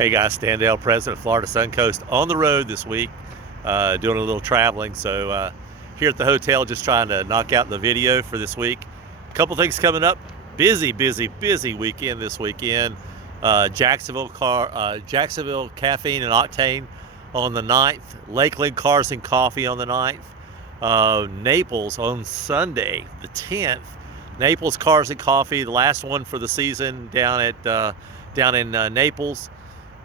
Hey guys, Standell, President Florida SunCoast, on the road this week, doing a little traveling. So here at the hotel, just trying to knock out the video for this week. A couple things coming up. Busy weekend this weekend. Jacksonville Caffeine and Octane on the 9th. Lakeland Cars and Coffee on the 9th. Naples on Sunday, the 10th. Naples Cars and Coffee, the last one for the season down in Naples.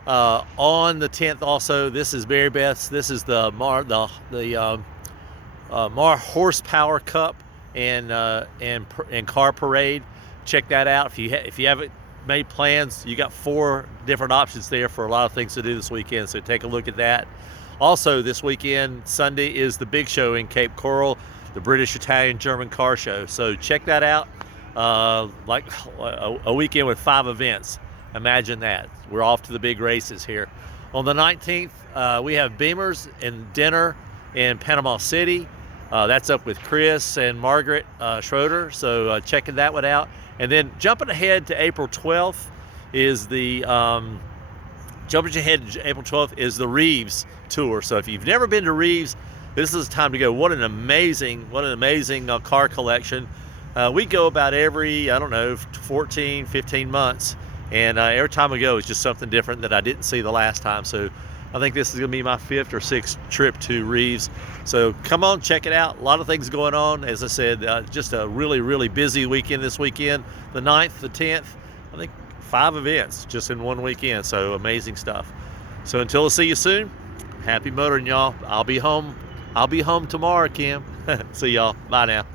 On the 10th also, this is Meribeths. This is the Mar Horsepower Cup and Car Parade. Check that out. If you haven't made plans, you got 4 different options there for a lot of things to do this weekend. So take a look at that. Also this weekend, Sunday, is the big show in Cape Coral, the British, Italian, German car show. So check that out. Like a weekend with 5 events. Imagine that. We're off to the big races here. On the 19th, we have Bimmers&Dinner in Panama City. That's up with Chris and Margaret Schroeder. So checking that one out. And then jumping ahead to April 12th is the Revs tour. So if you've never been to Revs, this is the time to go. What an amazing car collection. We go about every, 14, 15 months. And every time we go, it's just something different that I didn't see the last time. So I think this is going to be my 5th or 6th trip to Revs. So come on, check it out. A lot of things going on. As I said, just a really busy weekend this weekend. The 9th, the 10th, I think 5 events just in one weekend. So amazing stuff. So until I see you soon, happy motoring, y'all. I'll be home tomorrow, Kim. See y'all. Bye now.